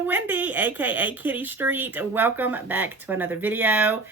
Wendy, aka Kitty Street. Welcome back to another video.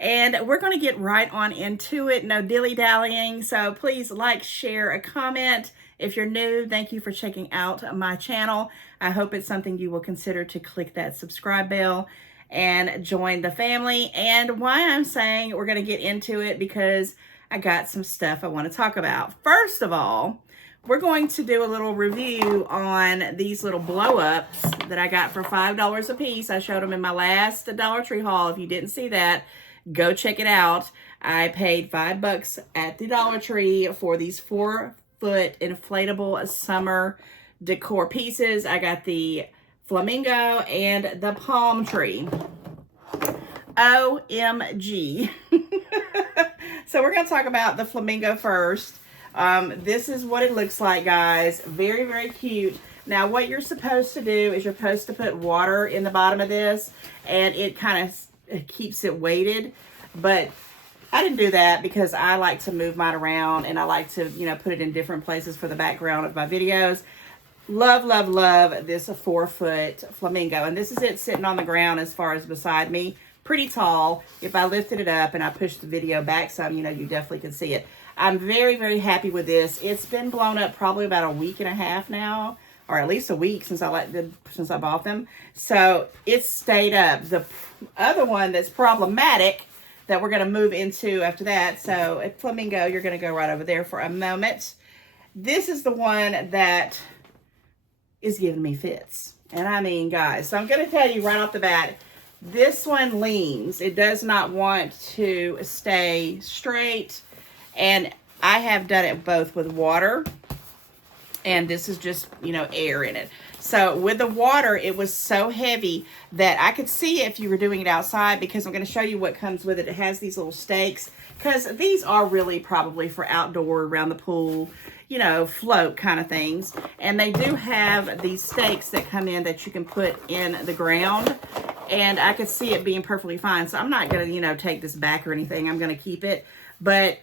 And we're going to get right on into it. No dilly-dallying. So please like, share, a comment. If you're new, thank you for checking out my channel. I hope it's something you will consider to click that subscribe bell and join the family. And why I'm saying we're going to get into it, because I got some stuff I want to talk about. First of all, we're going to do a little review on these little blow-ups that I got for $5 a piece. I showed them in my last Dollar Tree haul. If you didn't see that, go check it out. I paid $5 at the Dollar Tree for these 4-foot inflatable summer decor pieces. I got the flamingo and the palm tree. OMG. So we're going to talk about the flamingo first. This is what it looks like, guys. Very, very cute. Now, what you're supposed to do is you're supposed to put water in the bottom of this, and it kind of keeps it weighted. But I didn't do that because I like to move mine around, and I like to, you know, put it in different places for the background of my videos. Love, love, love this 4-foot flamingo. And this is it sitting on the ground as far as beside me. Pretty tall. If I lifted it up and I pushed the video back some, you know, you definitely can see it. I'm very, very happy with this. It's been blown up probably about a week and a half now, or at least a week since I bought them. So it's stayed up. The other one that's problematic that we're going to move into after that. So at Flamingo, you're going to go right over there for a moment. This is the one that is giving me fits. And I mean, guys, so I'm going to tell you right off the bat, this one leans. It does not want to stay straight. And I have done it both with water, and this is just, you know, air in it. So with the water, it was so heavy that I could see if you were doing it outside, because I'm going to show you what comes with it. It has these little stakes, because these are really probably for outdoor, around the pool, you know, float kind of things. And they do have these stakes that come in that you can put in the ground. And I could see it being perfectly fine. So I'm not going to, you know, take this back or anything. I'm going to keep it. But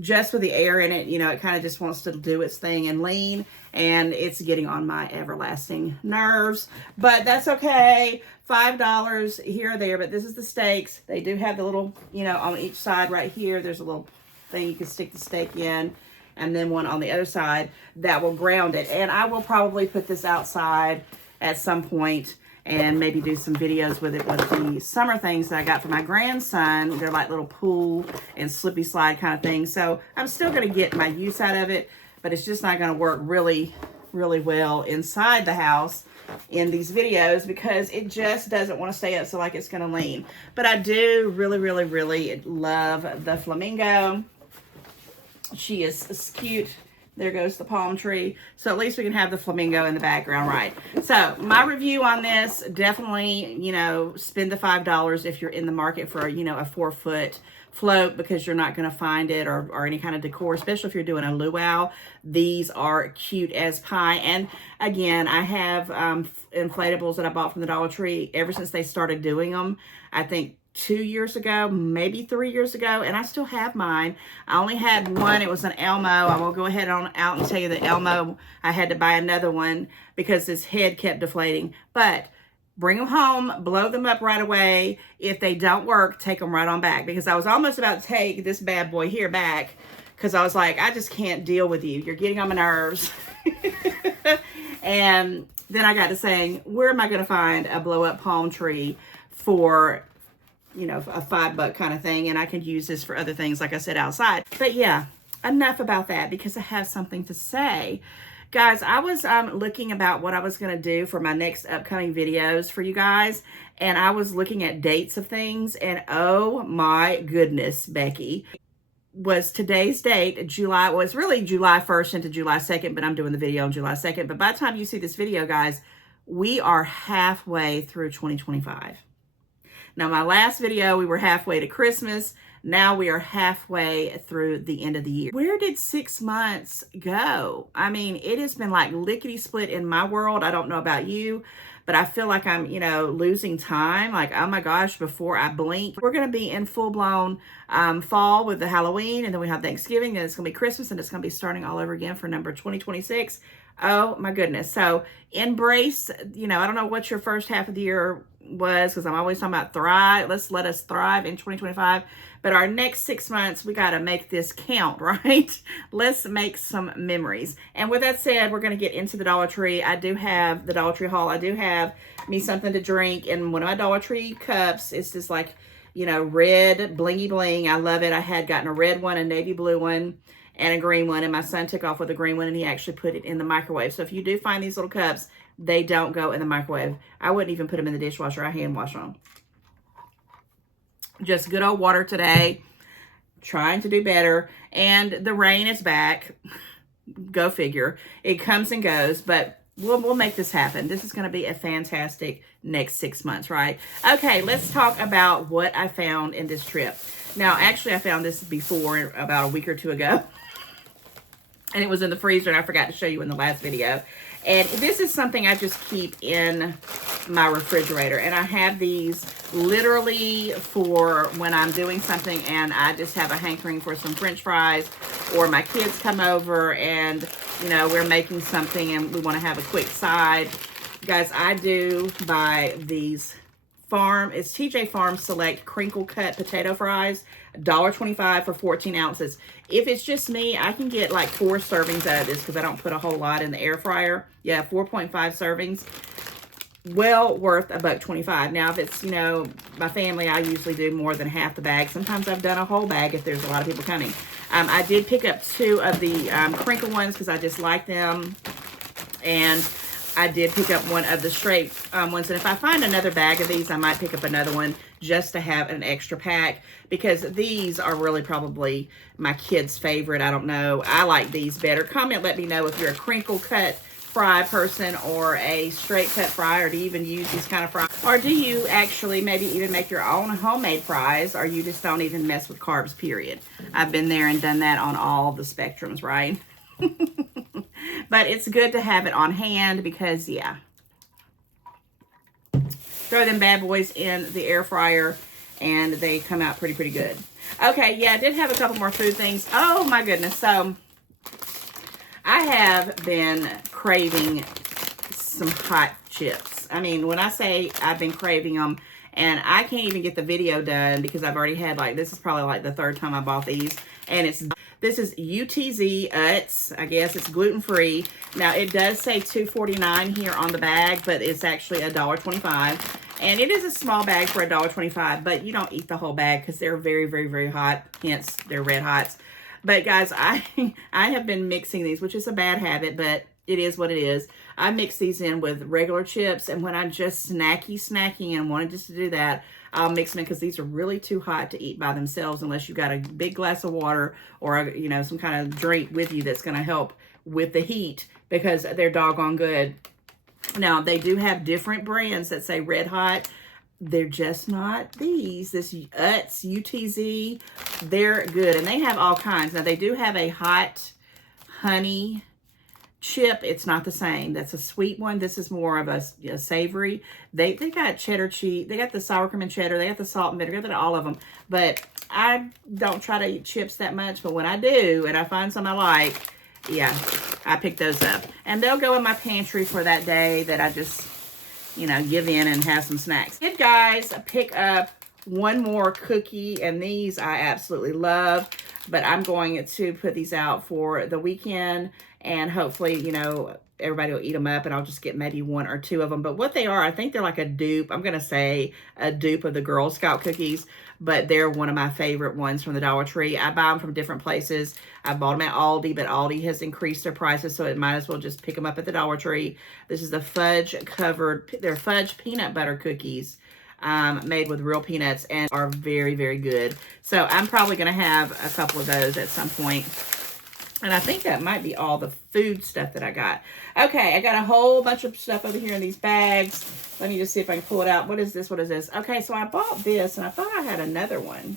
just with the air in it, you know, it kind of just wants to do its thing and lean, and it's getting on my everlasting nerves. But that's okay. $5 here or there, but this is the stakes. They do have the little, you know, on each side right here, there's a little thing you can stick the stake in, and then one on the other side that will ground it. And I will probably put this outside at some point and maybe do some videos with it, with the summer things that I got for my grandson. They're like little pool and slippy slide kind of things. So I'm still going to get my use out of it, but it's just not going to work really, really well inside the house in these videos, because it just doesn't want to stay up, so like it's going to lean. But I do really, really, really love the flamingo. She is cute. There goes the palm tree. So at least we can have the flamingo in the background, right? So my review on this, definitely, you know, spend the $5 if you're in the market for, you know, a 4-foot float, because you're not going to find it, or any kind of decor, especially if you're doing a luau. These are cute as pie. And again, I have inflatables that I bought from the Dollar Tree ever since they started doing them. I think 2 years ago, maybe 3 years ago, and I still have mine. I only had one. It was an Elmo. I will go ahead on out and tell you that Elmo, I had to buy another one because his head kept deflating. But bring them home, blow them up right away. If they don't work, take them right on back, because I was almost about to take this bad boy here back, because I was like, I just can't deal with you. You're getting on my nerves. And then I got to saying, where am I going to find a blow up palm tree for, you know, a $5 kind of thing? And I can use this for other things, like I said, outside. But yeah, enough about that, because I have something to say. Guys, I was looking about what I was going to do for my next upcoming videos for you guys. And I was looking at dates of things. And oh my goodness, Becky, was today's date, July, well, it's really July 1st into July 2nd, but I'm doing the video on July 2nd. But by the time you see this video, guys, we are halfway through 2025. Now, my last video, we were halfway to Christmas. Now we are halfway through the end of the year. Where did 6 months go? I mean, it has been like lickety split in my world. I don't know about you, but I feel like I'm, you know, losing time. Like, oh my gosh, before I blink, we're going to be in full-blown fall with the Halloween, and then we have Thanksgiving, and it's going to be Christmas, and it's going to be starting all over again for number 2026. Oh my goodness. So embrace, you know, I don't know what your first half of the year was, because I'm always talking about thrive. Let us thrive in 2025. But our next 6 months, we got to make this count, right? Let's make some memories. And with that said, we're going to get into the Dollar Tree. I do have the Dollar Tree haul. I do have me something to drink in one of my Dollar Tree cups. It's just like, you know, red blingy bling. I love it. I had gotten a red one, a navy blue one, and a green one, and my son took off with a green one, and he actually put it in the microwave. So if you do find these little cups, they don't go in the microwave. I wouldn't even put them in the dishwasher. I hand wash them. Just good old water today. Trying to do better. And the rain is back. Go figure. It comes and goes, but we'll make this happen. This is going to be a fantastic next 6 months, right? Okay, let's talk about what I found in this trip. Now, actually, I found this before, about a week or two ago. And it was in the freezer, and I forgot to show you in the last video. And this is something I just keep in my refrigerator. And I have these literally for when I'm doing something and I just have a hankering for some French fries, or my kids come over and, you know, we're making something and we want to have a quick side. Guys, I do buy these it's TJ Farm Select crinkle cut potato fries, $1.25 for 14 ounces. If it's just me, I can get like 4 servings out of this because I don't put a whole lot in the air fryer. Yeah, 4.5 servings. Well worth $1.25. Now, if it's, you know, my family, I usually do more than half the bag. Sometimes I've done a whole bag if there's a lot of people coming. I did pick up 2 of the crinkle ones because I just like them. And I did pick up 1 of the straight ones. And if I find another bag of these, I might pick up another one just to have an extra pack, because these are really probably my kids' favorite. I don't know. I like these better. Comment, let me know if you're a crinkle cut fry person or a straight cut fry, or do you even use these kind of fries? Or do you actually maybe even make your own homemade fries, or you just don't even mess with carbs, period? I've been there and done that on all the spectrums, right? But it's good to have it on hand because, yeah. Throw them bad boys in the air fryer and they come out pretty good. Okay, yeah, I did have a couple more food things. Oh my goodness. So I have been craving some hot chips. I mean, when I say I've been craving them, and I can't even get the video done because I've already had, like, this is probably like the 3rd time I bought these. And this is UTZ Utz. I guess it's gluten-free. Now, it does say $2.49 here on the bag, but it's actually $1.25. And it is a small bag for $1.25, but you don't eat the whole bag because they're very hot. Hence, they're red hots. But guys, I have been mixing these, which is a bad habit, but it is what it is. I mix these in with regular chips, and when I'm just snacking and wanted just to do that, I'll mix them in because these are really too hot to eat by themselves unless you've got a big glass of water or, you know, some kind of drink with you that's going to help with the heat, because they're doggone good. Now, they do have different brands that say red hot. They're just not these. This Utz, UTZ, they're good. And they have all kinds. Now, they do have a hot honey chip. It's not the same. That's a sweet one. This is more of a savory. They got cheddar cheese. They got the sour cream and cheddar. They got the salt and vinegar. They got all of them. But I don't try to eat chips that much. But when I do and I find some I like, yeah, I pick those up. And they'll go in my pantry for that day that I just, you know, give in and have some snacks. Did guys pick up one more cookie, and these I absolutely love, but I'm going to put these out for the weekend, and hopefully, you know, everybody will eat them up, and I'll just get maybe 1 or 2 of them. But what they are, I think they're like a dupe. I'm going to say a dupe of the Girl Scout cookies, but they're one of my favorite ones from the Dollar Tree. I buy them from different places. I bought them at Aldi, but Aldi has increased their prices, so it might as well just pick them up at the Dollar Tree. This is the they're fudge peanut butter cookies. Made with real peanuts, and are very good. So I'm probably going to have a couple of those at some point. And I think that might be all the food stuff that I got. Okay, I got a whole bunch of stuff over here in these bags. Let me just see if I can pull it out. What is this? What is this? Okay, so I bought this, and I thought I had another one.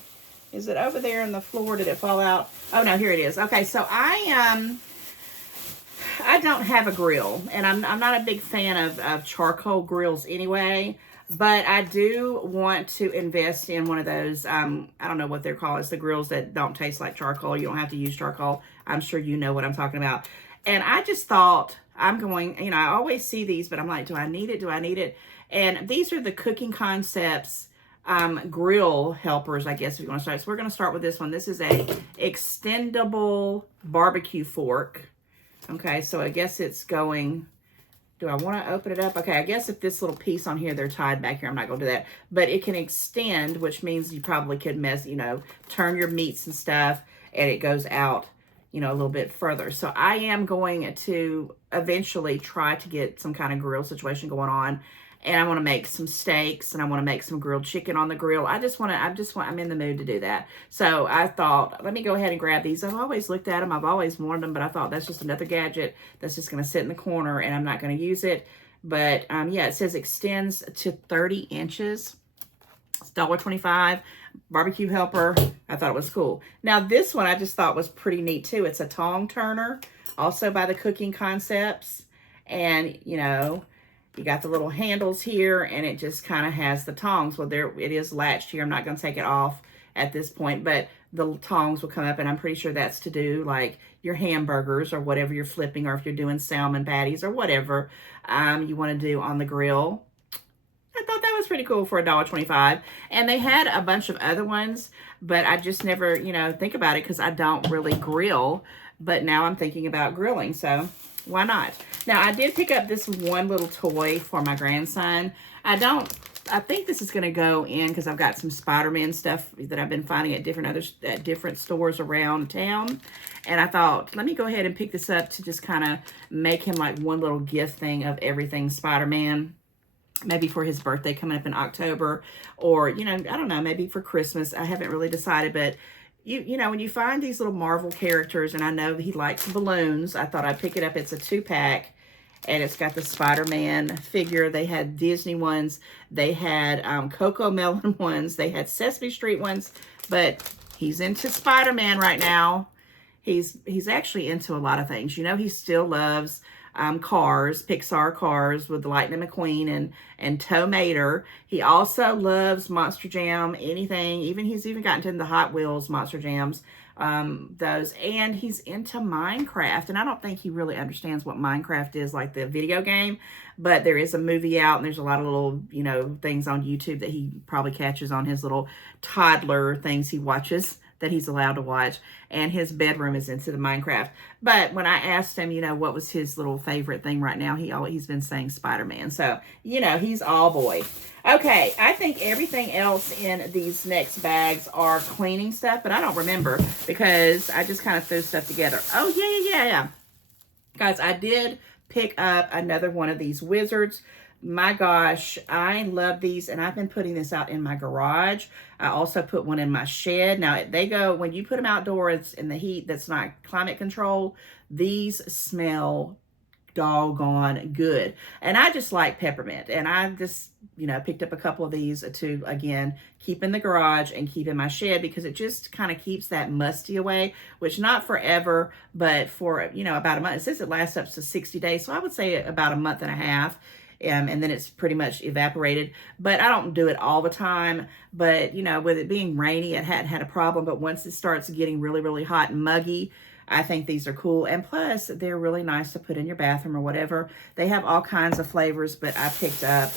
Is it over there on the floor? Did it fall out? Oh, no, here it is. Okay, so I I don't have a grill, and I'm not a big fan of charcoal grills anyway, but I do want to invest in one of those, I don't know what they're called. It's the grills that don't taste like charcoal. You don't have to use charcoal. I'm sure you know what I'm talking about. And I just thought I'm going, you know, I always see these, but I'm like, do I need it? Do I need it? And these are the Cooking Concepts grill helpers, I guess, if you want to start. So we're going to start with this one. This is a extendable barbecue fork. Okay, so I guess it's going, do I want to open it up? Okay, I guess if this little piece on here, they're tied back here, I'm not going to do that. But it can extend, which means you probably could turn your meats and stuff, and it goes out, you know, a little bit further. So I am going to eventually try to get some kind of grill situation going on. And I want to make some steaks, and I want to make some grilled chicken on the grill. I'm in the mood to do that. So I thought, let me go ahead and grab these. I've always looked at them. I've always wanted them, but I thought that's just another gadget that's just going to sit in the corner, and I'm not going to use it. But yeah, it says extends to 30 inches. It's $1.25. Barbecue helper. I thought it was cool. Now this one I just thought was pretty neat too. It's a tong turner, also by the Cooking Concepts. And, you know, you got the little handles here, and it just kind of has the tongs. Well, there it is latched here. I'm not going to take it off at this point, but the tongs will come up, and I'm pretty sure that's to do like your hamburgers or whatever you're flipping, or if you're doing salmon patties or whatever you want to do on the grill. I thought that was pretty cool for $1.25. And they had a bunch of other ones, but I just never, you know, think about it because I don't really grill. But now I'm thinking about grilling, so why not? Now, I did pick up this one little toy for my grandson. I think this is going to go in because I've got some Spider-Man stuff that I've been finding at different stores around town. And I thought, let me go ahead and pick this up to just kind of make him like one little gift thing of everything Spider-Man. Maybe for his birthday coming up in October, or, you know, I don't know, maybe for Christmas. I haven't really decided, but you know, when you find these little Marvel characters, and I know he likes balloons, I thought I'd pick it up. It's a 2-pack, and it's got the Spider-Man figure. They had Disney ones. They had Coco Melon ones. They had Sesame Street ones, but he's into Spider-Man right now. He's actually into a lot of things. You know, he still loves Cars, Pixar Cars with Lightning McQueen and Tow Mater. He also loves Monster Jam, anything. He's even gotten into the Hot Wheels Monster Jams, those. And he's into Minecraft. And I don't think he really understands what Minecraft is, like the video game. But there is a movie out, and there's a lot of little, you know, things on YouTube that he probably catches on his little toddler things he watches that he's allowed to watch, and his bedroom is into the Minecraft. But when I asked him, you know, what was his little favorite thing right now, he's been saying Spider-Man. So, you know, he's all boy. Okay, I think everything else in these next bags are cleaning stuff, but I don't remember because I just kind of threw stuff together. Oh, yeah. Guys, I did pick up another one of these wizards. My gosh, I love these, and I've been putting this out in my garage. I also put one in my shed. Now, they go, when you put them outdoors in the heat that's not climate controlled, these smell doggone good. And I just like peppermint, and I just, you know, picked up a couple of these to, again, keep in the garage and keep in my shed because it just kind of keeps that musty away, which not forever, but for, you know, about a month. It says it lasts up to 60 days, so I would say about a month and a half. And then it's pretty much evaporated. But I don't do it all the time. But, you know, with it being rainy, it hadn't had a problem. But once it starts getting really, really hot and muggy, I think these are cool. And plus, they're really nice to put in your bathroom or whatever. They have all kinds of flavors, but I picked up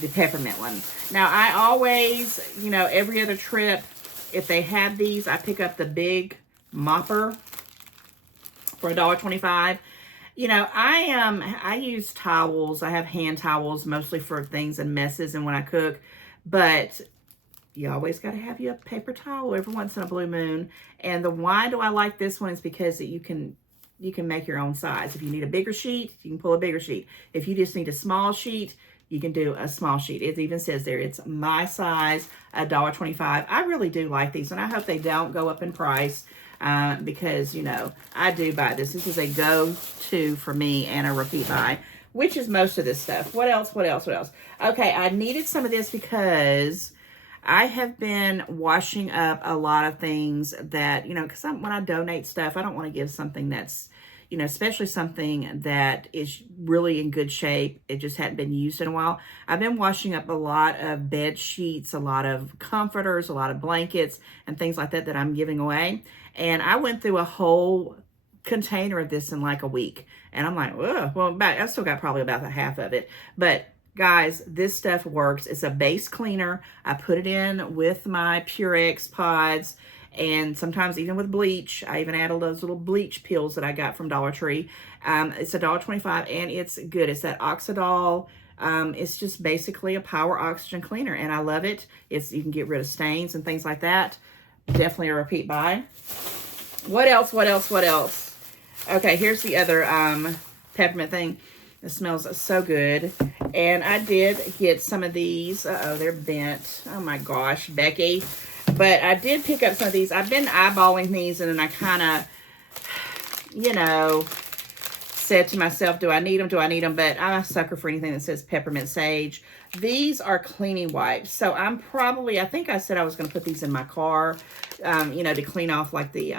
the peppermint one. Now, I always, you know, every other trip, if they have these, I pick up the big mopper for $1.25. You know, I use towels. I have hand towels mostly for things and messes and when I cook. But you always got to have you a paper towel every once in a blue moon. And why do I like this one is because you can make your own size. If you need a bigger sheet, you can pull a bigger sheet. If you just need a small sheet, you can do a small sheet. It even says there, it's my size, $1.25. I really do like these, and I hope they don't go up in price. Because, you know, I do buy this. This is a go-to for me and a repeat buy, which is most of this stuff. What else? Okay, I needed some of this because I have been washing up a lot of things that, you know, because when I donate stuff, I don't want to give something that's, you know, especially something that is really in good shape. It just hadn't been used in a while. I've been washing up a lot of bed sheets, a lot of comforters, a lot of blankets, and things like that that I'm giving away. And I went through a whole container of this in like a week. And I'm like, ugh, well, I still got probably about the half of it. But guys, this stuff works. It's a base cleaner. I put it in with my Purex pods, and sometimes even with bleach. I even add all those little bleach pills that I got from Dollar Tree. It's $1.25, and it's good. It's that Oxidol. It's just basically a power oxygen cleaner, and I love it. You can get rid of stains and things like that. Definitely a repeat buy. What else? Okay, here's the other peppermint thing. It smells so good. And I did get some of these. Uh-oh, they're bent. Oh my gosh, Becky. But I did pick up some of these. I've been eyeballing these, and then I kind of, you know, said to myself, do I need them? But I'm a sucker for anything that says peppermint sage. These are cleaning wipes. So I think I said I was going to put these in my car, you know, to clean off like the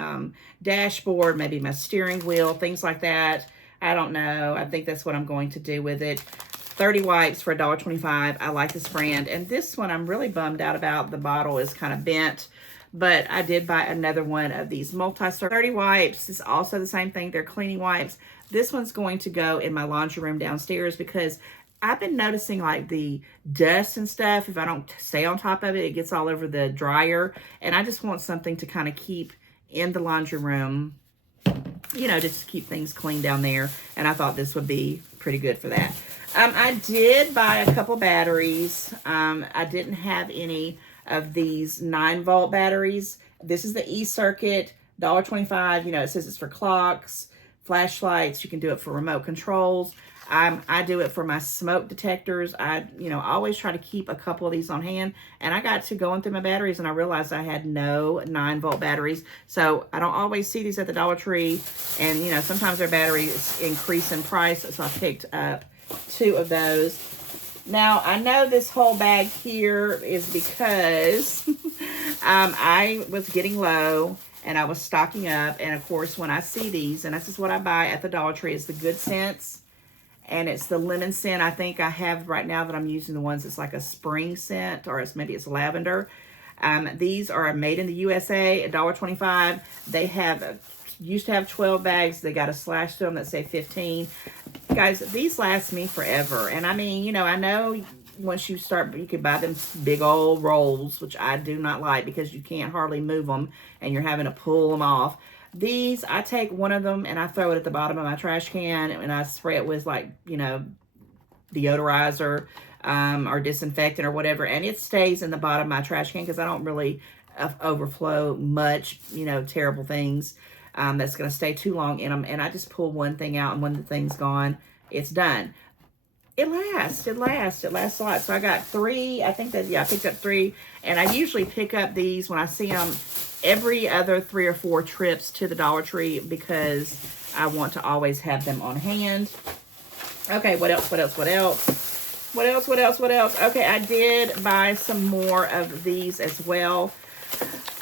dashboard, maybe my steering wheel, things like that. I don't know. I think that's what I'm going to do with it. 30 wipes for $1.25. I like this brand. And this one I'm really bummed out about. The bottle is kind of bent. But I did buy another one of these multi-serve 30 wipes. It's also the same thing. They're cleaning wipes. This one's going to go in my laundry room downstairs because I've been noticing like the dust and stuff. If I don't stay on top of it, it gets all over the dryer. And I just want something to kind of keep in the laundry room, you know, just to keep things clean down there. And I thought this would be pretty good for that. I did buy a couple batteries. I didn't have any of these 9-volt batteries. This is the E-Circuit, $1.25. You know, it says it's for clocks, flashlights. You can do it for remote controls. I do it for my smoke detectors. I, you know, always try to keep a couple of these on hand. And I got to going through my batteries, and I realized I had no 9-volt batteries. So I don't always see these at the Dollar Tree. And, you know, sometimes their batteries increase in price. So I picked up 2 of those. Now, I know this whole bag here is because I was getting low and I was stocking up. And, of course, when I see these, and this is what I buy at the Dollar Tree, is the Good Scents. And it's the lemon scent. I think I have right now that I'm using the ones that's like a spring scent, or maybe it's lavender. These are made in the USA, $1.25. They used to have 12 bags. They got a slash to them that say 15. Guys, these last me forever. And I mean, you know, I know once you start, you can buy them big old rolls, which I do not like because you can't hardly move them and you're having to pull them off. These, I take one of them and I throw it at the bottom of my trash can, and I spray it with, like, you know, deodorizer or disinfectant or whatever, and it stays in the bottom of my trash can because I don't really overflow much, you know, terrible things that's going to stay too long in them. And I just pull one thing out, and when the thing's gone, it's done. It lasts a lot. So I got 3. I think that, yeah, I picked up 3. And I usually pick up these when I see them every other 3 or 4 trips to the Dollar Tree because I want to always have them on hand. Okay, what else? Okay, I did buy some more of these as well.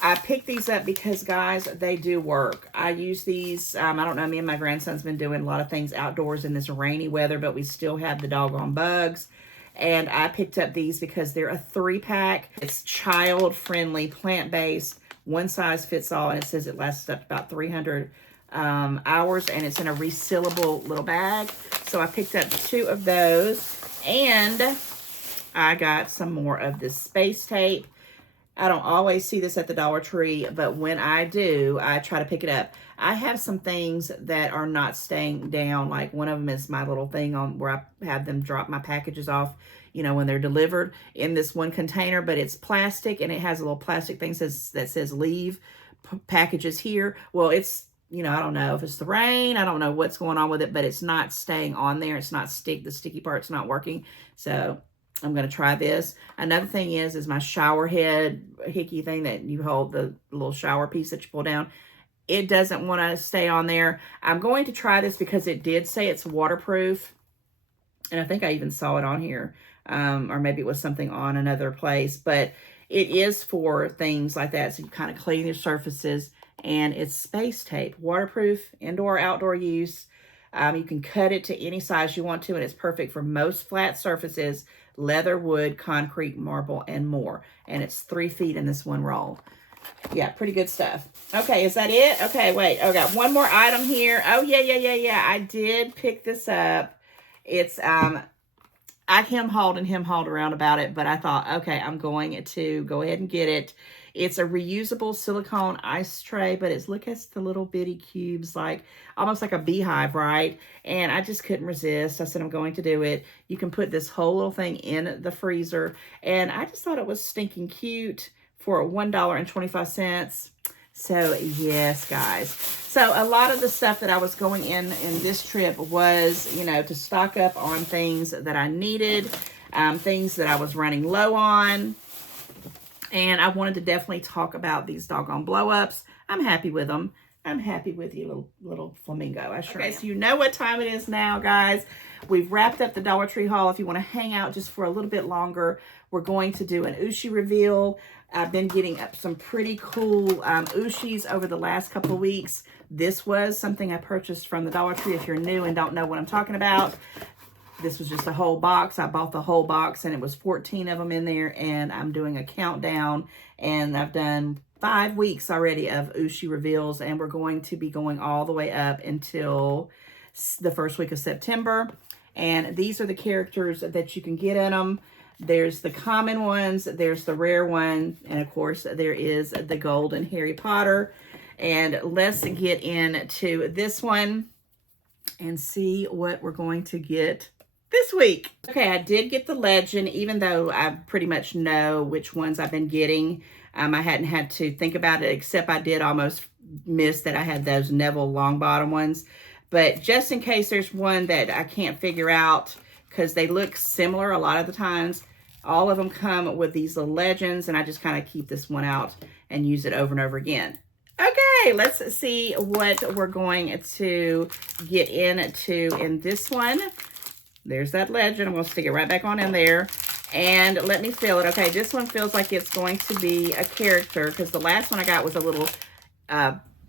I picked these up because, guys, they do work. I use these, I don't know, me and my grandson's been doing a lot of things outdoors in this rainy weather, but we still have the doggone bugs. And I picked up these because they're a 3-pack. It's child-friendly, plant-based, one size fits all, and it says it lasts up about 300 hours, and it's in a resealable little bag. So I picked up 2 of those, and I got some more of this space tape. I don't always see this at the Dollar Tree, but when I do, I try to pick it up. I have some things that are not staying down. Like one of them is my little thing on where I have them drop my packages off, you know, when they're delivered in this one container, but it's plastic and it has a little plastic thing that says leave packages here. Well, it's, you know, I don't know if it's the rain. I don't know what's going on with it, but it's not staying on there. It's not the sticky part's not working. So I'm going to try this. Another thing is my shower head hickey thing that you hold, the little shower piece that you pull down. It doesn't want to stay on there. I'm going to try this because it did say it's waterproof. And I think I even saw it on here. Or maybe it was something on another place. But it is for things like that. So you kind of clean your surfaces and it's space tape, waterproof, indoor, outdoor use. You can cut it to any size you want to, and it's perfect for most flat surfaces, leather, wood, concrete, marble, and more. And it's 3 feet in this one roll. Yeah, pretty good stuff. Okay, is that it? Okay, wait. I got one more item here. Oh, yeah. I did pick this up. It's, I hem-hauled and hem-hauled around about it, but I thought, okay, I'm going to go ahead and get it. It's a reusable silicone ice tray, but it's, look at the little bitty cubes, like almost like a beehive, right? And I just couldn't resist. I said, I'm going to do it. You can put this whole little thing in the freezer, and I just thought it was stinking cute for $1.25. So yes, guys. So a lot of the stuff that I was going in this trip was, you know, to stock up on things that I needed, things that I was running low on. And I wanted to definitely talk about these doggone blow-ups. I'm happy with them. I'm happy with you, little flamingo. I sure am. So you know what time it is now, guys. We've wrapped up the Dollar Tree haul. If you want to hang out just for a little bit longer, we're going to do an Ooshie reveal. I've been getting up some pretty cool Ooshies over the last couple of weeks. This was something I purchased from the Dollar Tree. If you're new and don't know what I'm talking about, this was just a whole box. I bought the whole box, and it was 14 of them in there, and I'm doing a countdown, and I've done 5 weeks already of Ooshie reveals, and we're going to be going all the way up until the first week of September. And these are the characters that you can get in them. There's the common ones, there's the rare one, and of course there is the golden Harry Potter. And let's get into this one and see what we're going to get this week. Okay, I did get the legend, even though I pretty much know which ones I've been getting. I hadn't had to think about it, except I did almost miss that I had those Neville long bottom ones. But just in case there's one that I can't figure out, because they look similar a lot of the times, all of them come with these little legends, and I just kind of keep this one out and use it over and over again. Okay, let's see what we're going to get into in this one. There's that legend. I'm going to stick it right back on in there. And let me feel it. Okay, this one feels like it's going to be a character, because the last one I got was a little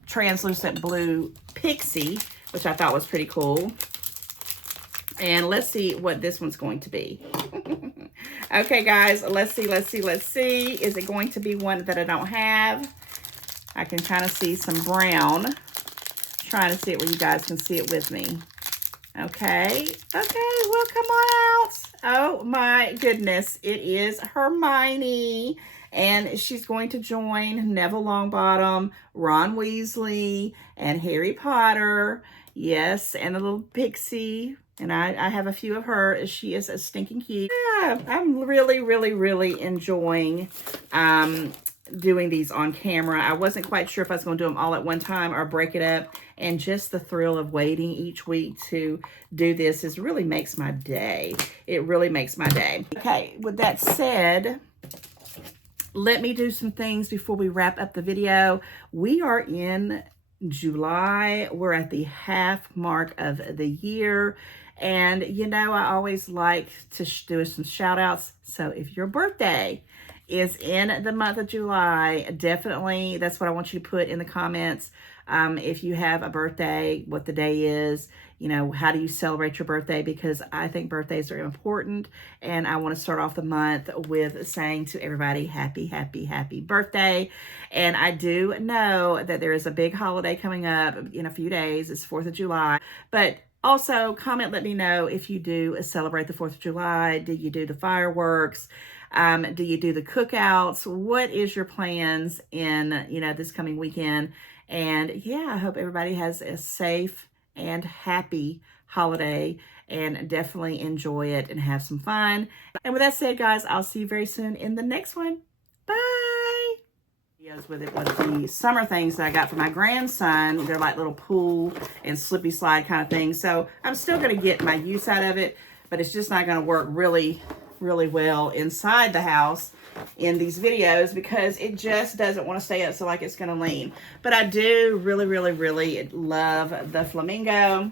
translucent blue pixie, which I thought was pretty cool. And let's see what this one's going to be. Okay, guys, let's see. Is it going to be one that I don't have? I can kind of see some brown. Trying to see it where you guys can see it with me. Okay, well, come on out. Oh my goodness, it is Hermione, and she's going to join Neville Longbottom, Ron Weasley, and Harry Potter. Yes, and a little pixie, and I have a few of her. She is a stinking cute. Yeah, I'm really enjoying doing these on camera. I wasn't quite sure if I was going to do them all at one time or break it up, and just the thrill of waiting each week to do this really makes my day. It really makes my day. Okay, with that said, let me do some things before we wrap up the video. We are in July. We're at the half mark of the year. And you know, I always like to do some shout outs. So if your birthday is in the month of July, definitely that's what I want you to put in the comments. If you have a birthday, what the day is, you know, how do you celebrate your birthday? Because I think birthdays are important, and I want to start off the month with saying to everybody, happy birthday. And I do know that there is a big holiday coming up in a few days. It's 4th of July, but also comment, let me know if you do celebrate the 4th of July. Do you do the fireworks? Do you do the cookouts? What is your plans in, you know, this coming weekend? And yeah, I hope everybody has a safe and happy holiday, and definitely enjoy it and have some fun. And with that said, guys, I'll see you very soon in the next one. Bye. With it was the summer things that I got for my grandson. They're like little pool and slippy slide kind of things. So I'm still going to get my use out of it, but it's just not going to work really well inside the house in these videos, because it just doesn't want to stay up, so like it's going to lean. But I do really love the flamingo.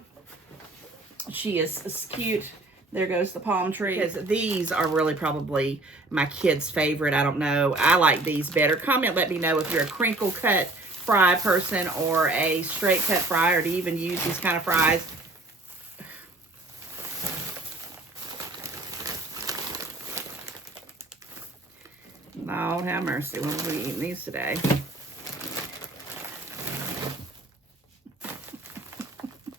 She is cute. There goes the palm tree. Because these are really probably my kid's favorite. I don't know. I like these better. Comment, let me know if you're a crinkle cut fry person or a straight cut fryer to even use these kind of fries. Lord have mercy, when we'll be eating these today.